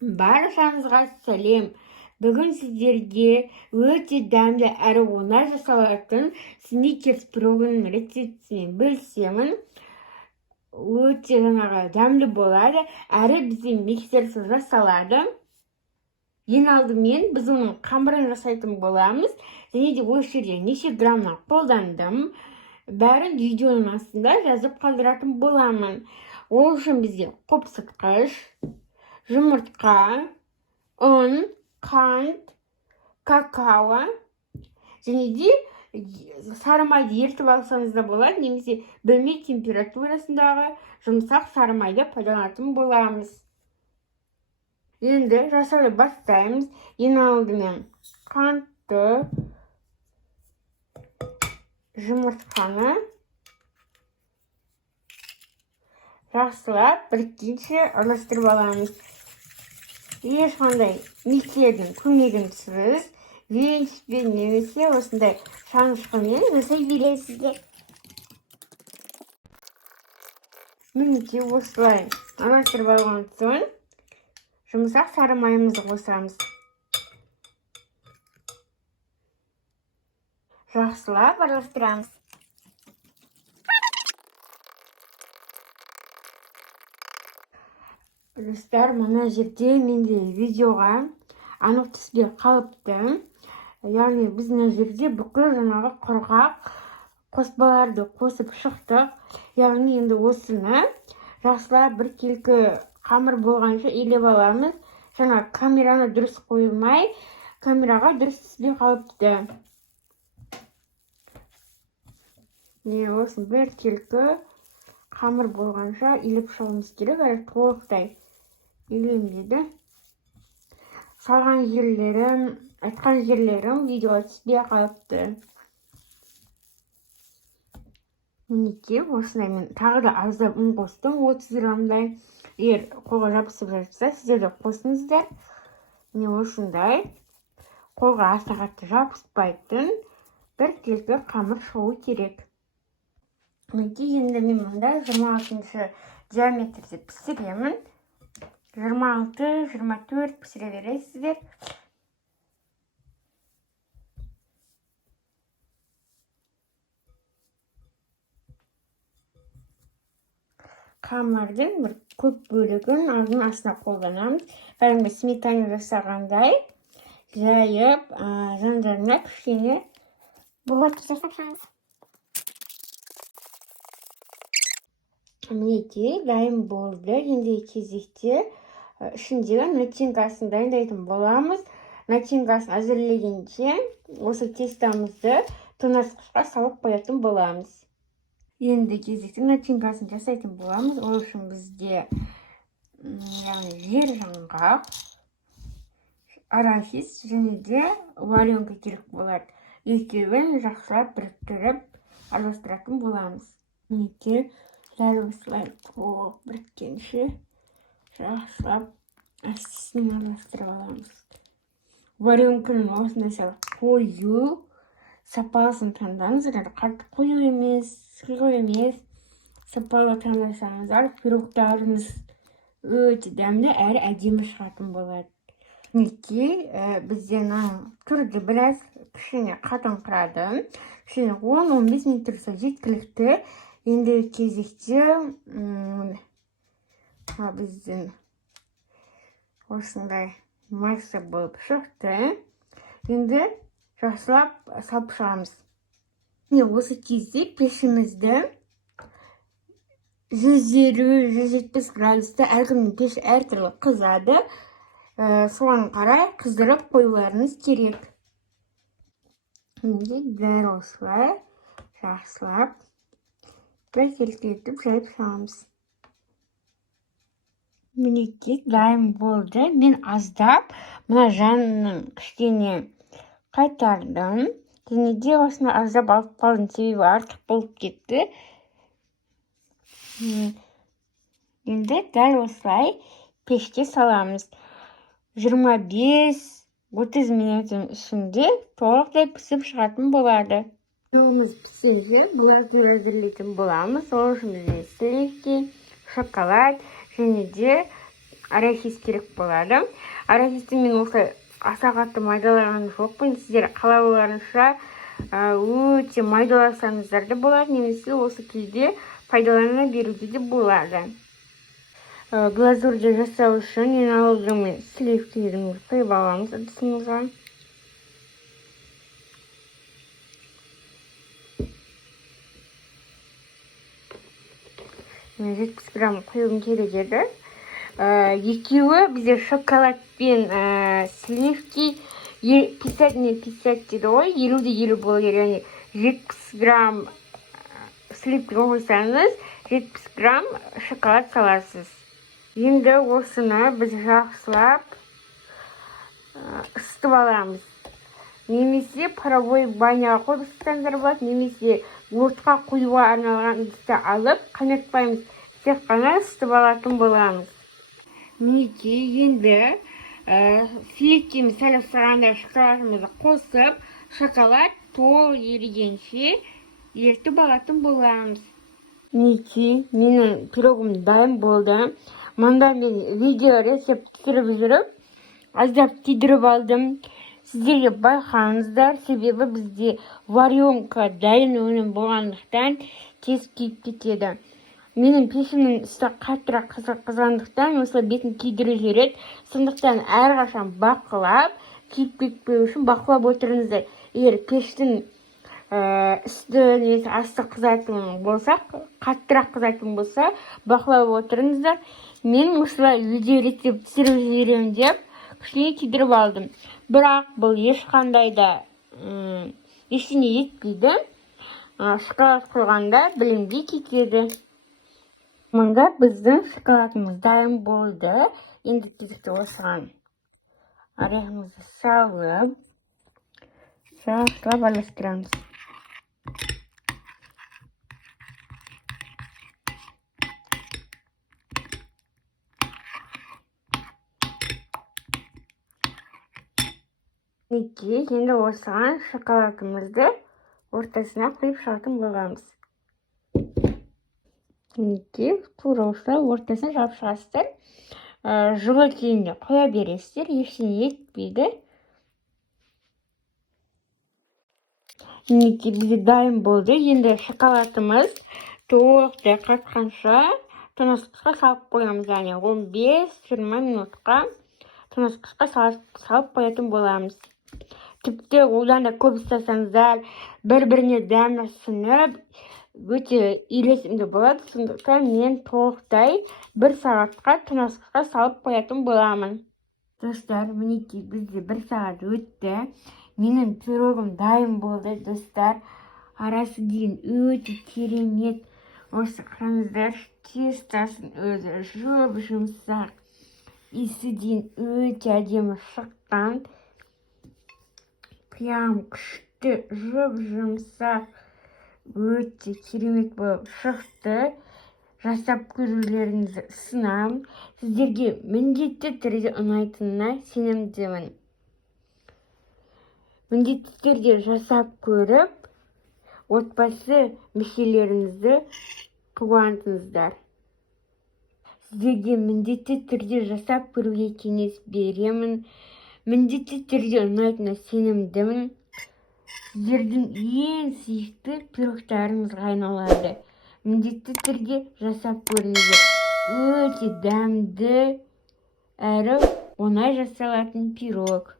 Баршаңызға сәлем. Бүгін сіздерге өте дәмді әрі оңай жасалатын сникерс пирогының рецептісін бөлісемін. Өте дәмді болады, әрі бізде миксерсіз жасалады. Ең алдымен біз оның қамырын жасайтын боламыз. Және де осы жерде неше граммнан қолдандым. Бәрін видеоның астында жазып қалдыратын боламын. Ол үшін бізде қопсытқыш, жұмыртқа, ұн, қант, какао және де сары майды ертіп алсаңыз да болады, немесе бөлме температурасындағы жұмсақ сары майды пайдаланатын боламыз. Енді жасауды бастаймыз. Ең алдымен қантты, жұмыртқаны жақсылап біріккенше араластырып аламыз. Ешқандай миксердің көмегінсіз венчпен немесе осындай шанышқымен жасай бересіздер. Мінекей осылай араластырып алған соң жұмсақ сары майымызды қосамыз. Жақсылап араластырамыз. Достар, мына жерде менде видеоға анық түспей қалыпты. Яғни біз мына жерде бүкіл жаңағы құрғақ қоспаларды қосып шықтық. Яғни енді осыны жақсылап бір келкі қамыр болғанша илеп аламыз. Жаңа камераны дұрыс қойылмай, камераға дұрыс түспей қалыпты. Осы бір келкі қамыр болғанша илеп шығуымыз керек, әрі толықтай илемдеді. Салған жерлерім, айтқан жерлерім видеоға түспей қалыпты. Мінекей, осындай мен тағы да аздап ұн қостым, 30 граммдай. Егер қолға жабысып жатса, сіздер де қосыңыздар. Міне осындай қолға аса қатты жабыспайтын бір келкі қамыр шығу керек. Мінекей, енді мен мұнда 26-шы диаметрде пісіремін. 26-24 пісіре бересіздер. Қамырдың бір көп бөлігін алдын астына қолданамыз. Кәдімгі сметана жасағандай жайып, жандарына кішкене болат жасап шығамыз. Мінекей, дайын болды. Енді кезекте ішіндегі начинкасын дайындайтын боламыз. Начинкасын әзірлегенше осы тестамызды тоңазытқышқа салып қоятын боламыз. Енді кезекте начинкасын жасайтын боламыз. Ол үшін бізде жер жаңғақ, арахис және де варенка керек болады. Екеуін жақсылап біріктіріп араластыратын боламыз. Мінекей, дәл осылай толық біріккенше жақсылап астысын араластырып аламыз. Варенканың осындай сәл қою сапасын таңдаңыздар. Қатты қою емес, сұйық емес, сапалы таңдасаңыздар, пирогтарыңыз өте дәмді әрі әдемі шығатын болады. Мінекей, бізден түрді біраз кішкене қатыңқырады. Кішкене 10-15 минут тұрса жеткілікті. Енді кезекте біздің осындай масса болып шықты. Енді жақсылап салып шығамыз. Осы кезде пешімізді 150-170 градуста, әркімнің пеші әртүрлі қызады. Соған қарай қыздырып қоюларыңыз керек. Енді дәл осылай жақсылап бір келтетіп жайып шығамыз. Мінекей, дайын болды. Мен аздап мына жанының кішкене қайтардым. Және де осыны аздап алып қалдым, себебі артық болып кетті. Енді дәл осылай пеште саламыз. 25-30 минуттың ішінде толықтай пісіп шығатын болады. Пирогымыз піссе, бұларды әзірлейтін боламыз. Ол үшін бізде сливки, шоколад және де арахис керек болады. Арахисті мен осы аса қатты майдалаған жоқпын. Сіздер қалауларынша өте майдаласаңыздар да болады, немесе осы кезде пайдалана беруге де болады. Глазурды жасау үшін ең алдымен сливкілерімізді құйып аламыз ыдысымызға. Мен 70 грамм құюым керек еді. Екеуі бізде шоколад пен сливки 50 не 50 дейді ғой, 50-50 болу керек. Яғни 70 грамм сливки қойсаңыз, 70 грамм шоколад саласыз. Енді осыны біз жақсылап ысытып аламыз. Немесе паровой баняға қойып ысытсаңыздар болады, немесе отқа қоюға арналған ыдысты алып қайнатпаймыз, тек қана ысытып алатын боламыз. Мінекей, енді сливкеміз сәл ысығанда шоколадымызды қосып, шоколад толық ерігенше ертіп алатын боламыз. Мінекей, менің пирогым дайын болды. Мында мен видео рецепт түсіріп жүріп, аздап күйдіріп алдым. Сіздерге байқаңыздар, себебі бізде варенка дайын өнім болғандықтан тез күйіп кетеді. Менің пешімнің үсті қаттырақ қызғандықтан осылай бетін күйдіріп жүреді. Сондықтан әрқашан бақылап, күйіп кетпеу үшін бақылап отырыңыздар. Егер пештің үсті немесе асты қызатын болса, қаттырақ қызатын болса, бақылап отырыңыздар. Мен осылай видео рецепт түсіріп жіберемін деп кішкене күйдіріп алдым. Бірақ бұл ешқандай да ештеңе етпейді. Шоколад қойғанда білінбей кетеді. Мұнда біздің шоколадымыз дайын болды. Енді кезекті осыған орехімізді салып, жақсылап араластырамыз. Енді осыған шоколадымызды ортасына құйып шығатын боламыз. Тура осылай ортасын жауып шығасыздар. Жылы күйінде қоя бересіздер, ештеңе етпейді. Бізде дайын болды. Енді шоколадымыз толықтай қатқанша тоңазытқышқа салып қоямыз. Яғни 15-20 минутқа тоңазытқышқа салып қоятын боламыз. Тіпті одан да көп ұстасаңыздар, бір-біріне дәмі сіңіп, өте үйлесімді болады. Сондықтан мен толықтай 1 сағатқа тоңазытқышқа салып қоятын боламын. Достар, мінекей бізде 1 сағат өтті. Менің пирогым дайын болды, достар. Арасы дейін өте керемет. Осы қараңыздар, тестасын өзі жұп-жұмсақ. Иісі дейін өте әдемі шыққан. Прям күшті, жұп-жұмсақ, өте керемет болып шықты. Жасап көрулеріңізді ұсынамын. Сіздерге міндетті түрде ұнайтынына сенімдемін. Міндетті түрде жасап көріп, отбасы мүшелеріңізді қуантыңыздар. Сіздерге міндетті түрде жасап көруге кеңес беремін. Міндетті түрде ұнайтынына сенімдімін. Сіздердің ең сүйікті пирогтарыңызға айналады. Міндетті түрде жасап көріңіздер. Өте дәмді әрі оңай жасалатын пирог.